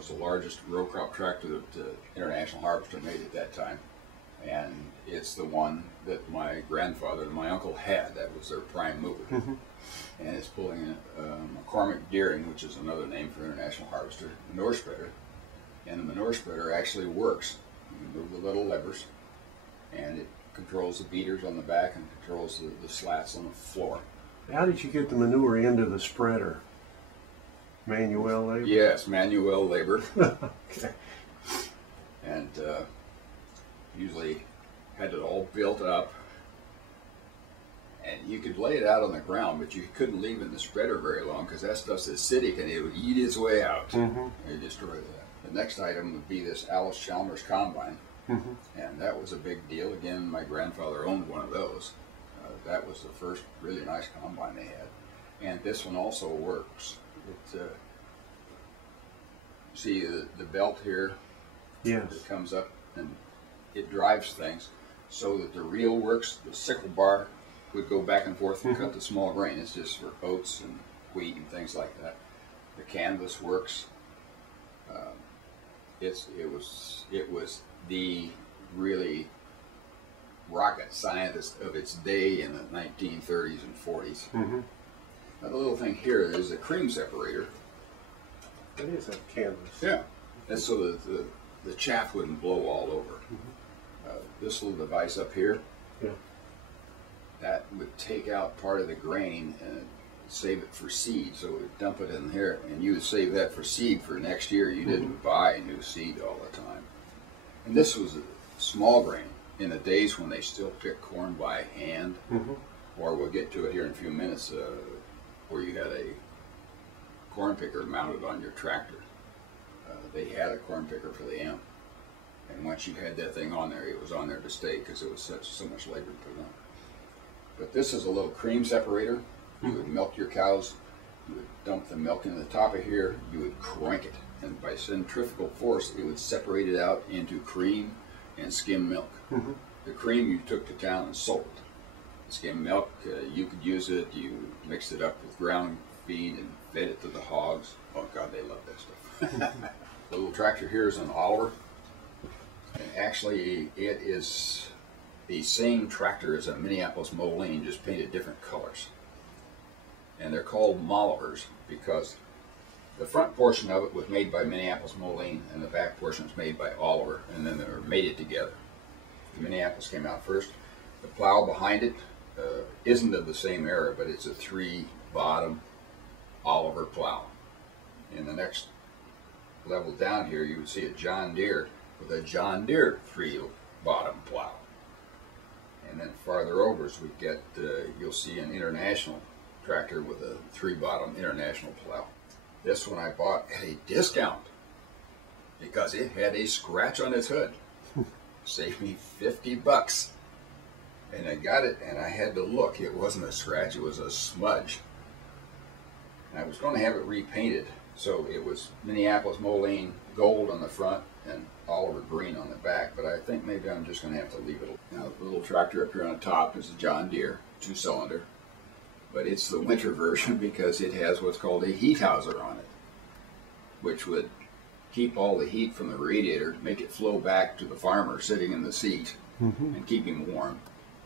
was the largest row crop tractor that International Harvester made at that time. And it's the one that my grandfather and my uncle had. That was their prime mover. And it's pulling a McCormick Deering, which is another name for International Harvester, manure spreader. And the manure spreader actually works. You move the little levers, and it controls the beaters on the back and controls the slats on the floor. How did you get the manure into the spreader? Manual labor? Yes, manual labor. Okay. And usually had it all built up. And you could lay it out on the ground, but you couldn't leave it in the spreader very long because that stuff's acidic and it would eat its way out and destroy that. The next item would be this Alice Chalmers combine. And that was a big deal. Again, my grandfather owned one of those. That was the first really nice combine they had. And this one also works. It, see the belt here? Yes. It comes up and it drives things so that the reel works. The sickle bar would go back and forth and cut the small grain. It's just for oats and wheat and things like that. The canvas works. It was the really rocket scientist of its day in the 1930s and 40s. Now the little thing here is a cream separator. It is a canvas. Yeah, and so that the chaff wouldn't blow all over. This little device up here, that would take out part of the grain and save it for seed. So we'd dump it in here, and you would save that for seed for next year. You didn't buy new seed all the time. And this was a small grain in the days when they still picked corn by hand, or we'll get to it here in a few minutes, where you had a corn picker mounted on your tractor. They had a corn picker for the M, and once you had that thing on there, it was on there to stay because it was so much labor to put on. But this is a little cream separator. You would milk your cows, you would dump the milk in the top of here, you would crank it, and by centrifugal force, it would separate it out into cream and skim milk. The cream you took to town and sold. The skim milk, you could use it, you mixed it up with ground feed and fed it to the hogs. Oh God, they love that stuff. The little tractor here is an Oliver, and actually it is the same tractor as a Minneapolis Moline, just painted different colors. And they're called Mollivers because the front portion of it was made by Minneapolis Moline and the back portion was made by Oliver, and then they were mated together. The Minneapolis came out first. The plow behind it isn't of the same era, but it's a 3-bottom Oliver plow. In the next level down here, you would see a John Deere with a John Deere 3-bottom plow. And then farther over as we get, you'll see an International tractor with a 3-bottom International plow. This one I bought at a discount because it had a scratch on its hood. Saved me 50 bucks. And I got it and I had to look. It wasn't a scratch, it was a smudge. And I was going to have it repainted. So it was Minneapolis Moline gold on the front and Oliver green on the back. But I think maybe I'm just going to have to leave it. Now the little tractor up here on the top is a John Deere 2-cylinder. But it's the winter version because it has what's called a heat houser on it, which would keep all the heat from the radiator, make it flow back to the farmer sitting in the seat and keep him warm.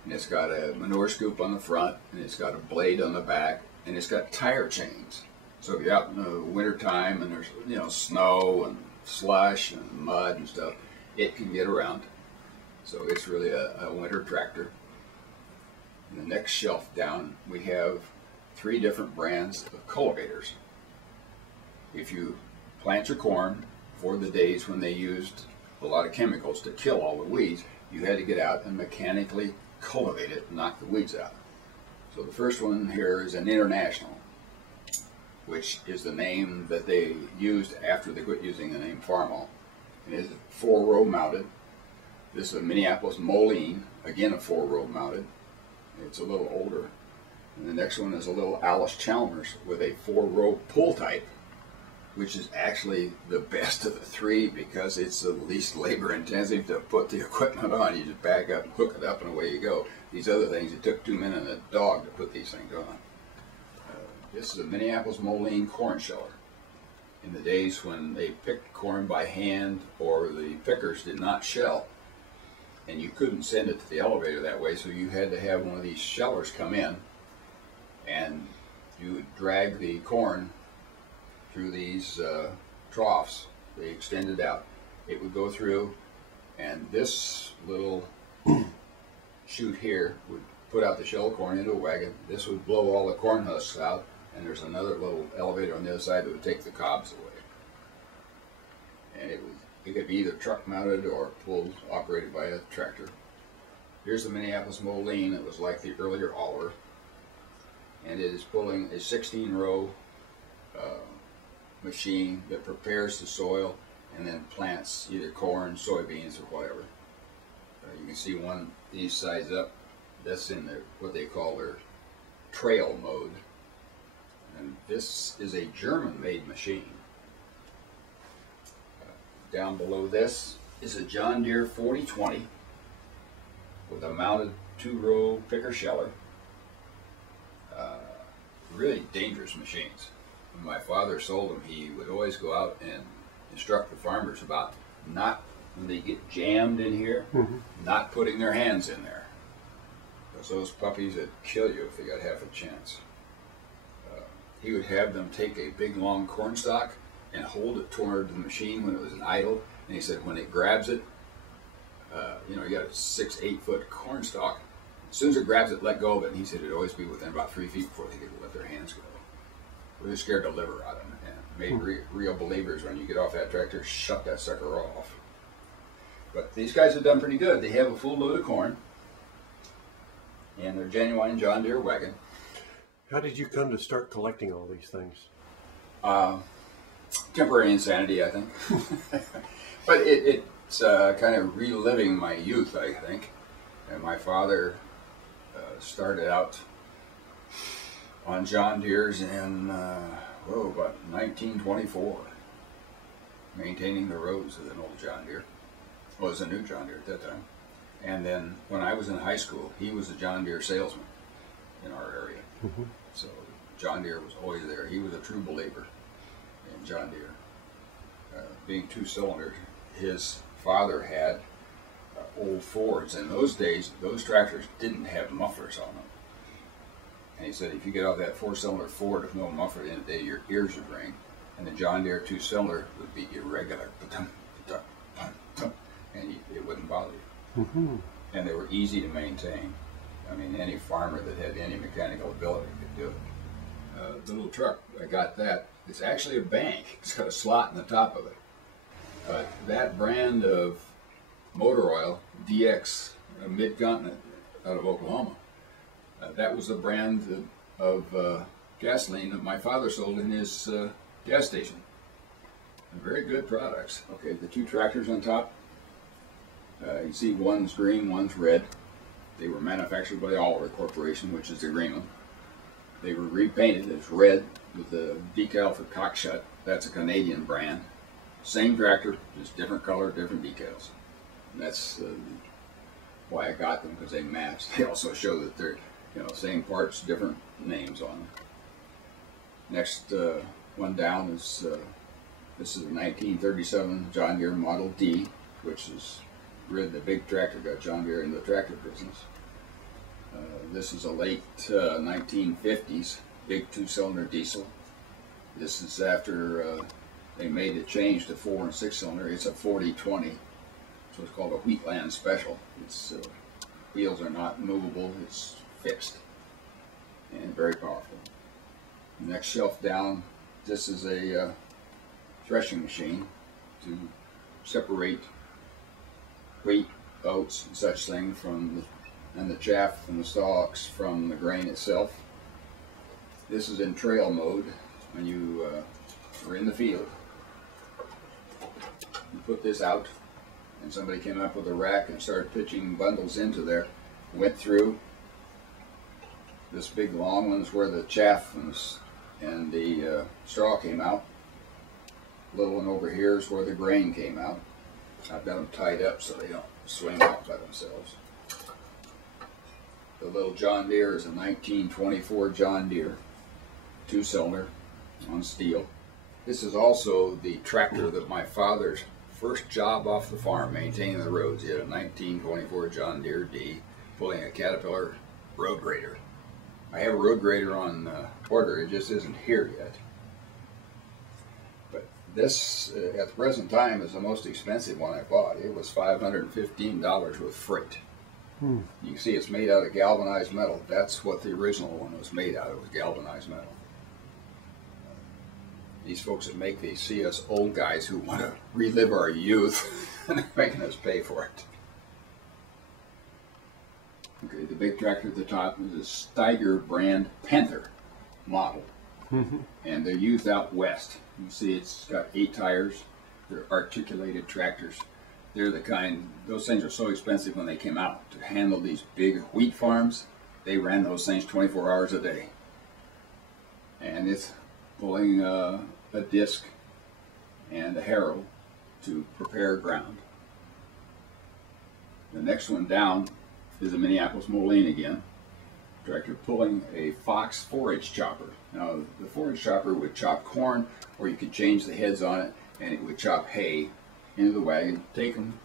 And it's got a manure scoop on the front, and it's got a blade on the back, and it's got tire chains. So if you're out in the winter time and there's snow and slush and mud and stuff, it can get around. So it's really a winter tractor. In the next shelf down, we have 3 different brands of cultivators. If you plant your corn for the days when they used a lot of chemicals to kill all the weeds, you had to get out and mechanically cultivate it and knock the weeds out. So the first one here is an International, which is the name that they used after they quit using the name Farmall. It is 4-row mounted. This is a Minneapolis Moline, again a 4-row mounted. It's a little older. And the next one is a little Alice Chalmers with a 4-row pull type, which is actually the best of the 3 because it's the least labor intensive to put the equipment on. You just back up, hook it up, and away you go. These other things, it took 2 men and a dog to put these things on. This is a Minneapolis Moline corn sheller. in the days when they picked corn by hand or the pickers did not shell, and you couldn't send it to the elevator that way, so you had to have one of these shellers come in, and you would drag the corn through these troughs. They extended out. It would go through, and this little chute here would put out the shell corn into a wagon. This would blow all the corn husks out, and there's another little elevator on the other side that would take the cobs away. And it could be either truck mounted or pulled, operated by a tractor. Here's the Minneapolis Moline. It was like the earlier Aller, and it is pulling a 16-row machine that prepares the soil and then plants either corn, soybeans, or whatever. You can see one these sides up. That's in their, what they call their trail mode. And this is a German-made machine. Down below this is a John Deere 4020 with a mounted 2-row picker sheller. Really dangerous machines. When my father sold them, he would always go out and instruct the farmers about not, when they get jammed in here, not putting their hands in there. Because those puppies would kill you if they got half a chance. He would have them take a big long corn stalk and hold it toward the machine when it was an idle. And he said when it grabs it, you know, you got a 6-8 foot corn stalk. As soon as it grabs it, let go of it. And he said it'd always be within about 3 feet before they could let their hands go. Really scared the liver out of them, and made real believers when you get off that tractor, shut that sucker off. But these guys have done pretty good. They have a full load of corn, and they're genuine John Deere wagon. How did you come to start collecting all these things? Temporary insanity, I think. But it's kind of reliving my youth, I think. And my father started out on John Deere's in, about 1924, maintaining the roads with an old John Deere. Well, it was a new John Deere at that time. And then when I was in high school, he was a John Deere salesman in our area. So John Deere was always there. He was a true believer in John Deere. Being 2-cylinder, his father had old Fords. In those days, those tractors didn't have mufflers on them. And he said, if you get off that 4-cylinder Ford with no muffler in the day, your ears would ring. And the John Deere 2-cylinder would be irregular. And it wouldn't bother you. And they were easy to maintain. I mean, any farmer that had any mechanical ability could do it. The little truck, I got that. It's actually a bank. It's got a slot in the top of it. That brand of motor oil, DX, Mid-Continent, out of Oklahoma, that was the brand of gasoline that my father sold in his gas station. And very good products. Okay, the 2 tractors on top, you see one's green, one's red. They were manufactured by the Aller Corporation, which is the green one. They were repainted as red with the decal for Cockshut. That's a Canadian brand. Same tractor, just different color, different decals. And that's why I got them, because they match. They also show that they're, you know, same parts, different names on them. Next one down is this is a 1937 John Deere Model D, which is really the big tractor, got John Deere into the tractor business. This is a late 1950s big 2-cylinder diesel. This is after they made a change to 4- and 6-cylinder. It's a 4020, so it's called a Wheatland Special. Its wheels are not movable, it's fixed, and very powerful. Next shelf down, this is a threshing machine to separate wheat, oats, and such thing from the chaff and the stalks from the grain itself. This is in trail mode. When you are in the field, you put this out, and somebody came up with a rack and started pitching bundles into there. Went through. This big long one is where the chaff and the straw came out. Little one over here is where the grain came out. I've got them tied up so they don't swing off by themselves. The little John Deere is a 1924 John Deere, 2-cylinder on steel. This is also the tractor that my father's first job off the farm, maintaining the roads. He had a 1924 John Deere D pulling a Caterpillar road grader. I have a road grader on order, it just isn't here yet. But this, at the present time, is the most expensive one I bought. It was $515 with freight. You can see it's made out of galvanized metal. That's what the original one was made out of, was galvanized metal. These folks that make these see us old guys who want to relive our youth, and they're making us pay for it. Okay, the big tractor at the top is a Steiger brand Panther model, and they're used out west. You see it's got 8 tires. They're articulated tractors. They're the kind, those things are so expensive when they came out. To handle these big wheat farms, they ran those things 24 hours a day. And it's pulling a disc and a harrow to prepare ground. The next one down is a Minneapolis Moline again. Tractor pulling a Fox 4-inch chopper. Now the 4-inch chopper would chop corn, or you could change the heads on it and it would chop hay into the wagon, take them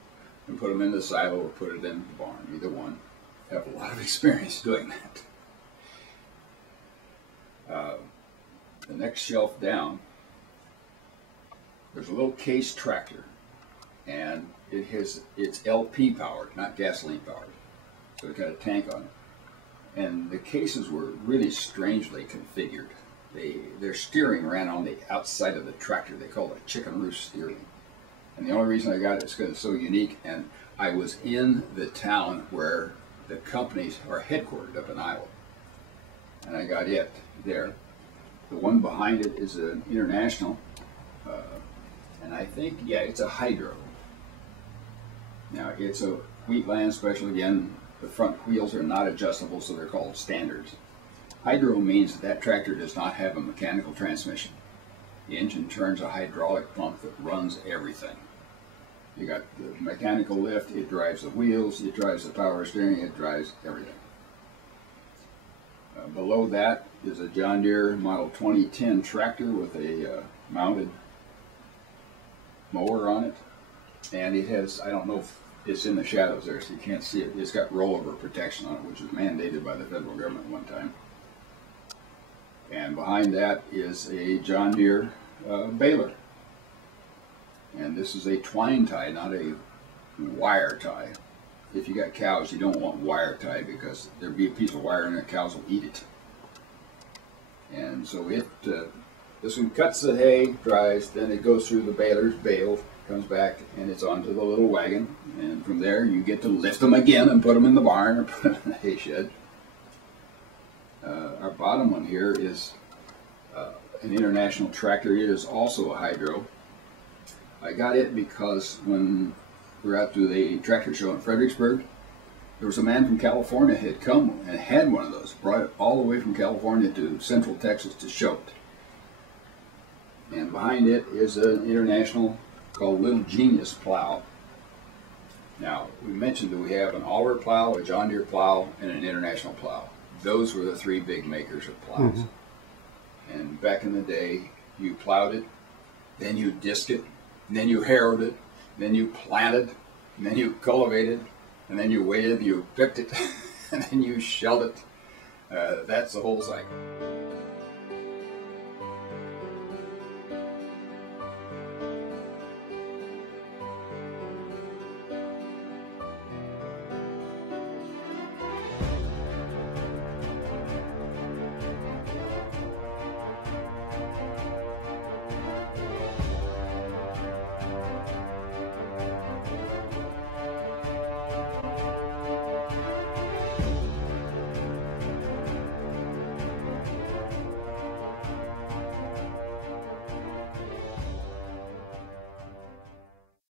and put them in the silo or put it in the barn, either one. Have a lot of experience doing that. The next shelf down, there's a little case tractor, and it's LP powered, not gasoline powered. So it's got a tank on it. And the cases were really strangely configured. Their steering ran on the outside of the tractor. They call it chicken roost steering. And the only reason I got it is because it's so unique, and I was in the town where the companies are headquartered up in Iowa. And I got it there. The one behind it is an International, and I think, yeah, it's a Hydro. Now, it's a Wheatland special. Again, the front wheels are not adjustable, so they're called standards. Hydro means that tractor does not have a mechanical transmission. The engine turns a hydraulic pump that runs everything. You got the mechanical lift, it drives the wheels, it drives the power steering, it drives everything. Below that is a John Deere Model 2010 tractor with a mounted mower on it. And it has, I don't know if it's in the shadows there so you can't see it, it's got rollover protection on it, which was mandated by the federal government one time. And behind that is a John Deere baler. And this is a twine tie, not a wire tie. If you got cows, you don't want wire tie because there'd be a piece of wire and the cows will eat it. And so this one cuts the hay, dries, then it goes through the baler's bale, comes back, and it's onto the little wagon. And from there, you get to lift them again and put them in the barn or put them in the hay shed. Our bottom one here is an International tractor. It is also a Hydro. I got it because when we were out to the tractor show in Fredericksburg, there was a man from California who had come and had one of those, brought it all the way from California to Central Texas to show it. And behind it is an International called Little Genius plow. Now, we mentioned that we have an Aller plow, a John Deere plow, and an International plow. Those were the 3 big makers of plows. And back in the day, you plowed it, then you disked it, then you harrowed it, then you planted, and then you cultivated, and then you waited, you picked it, and then you shelled it. That's the whole cycle.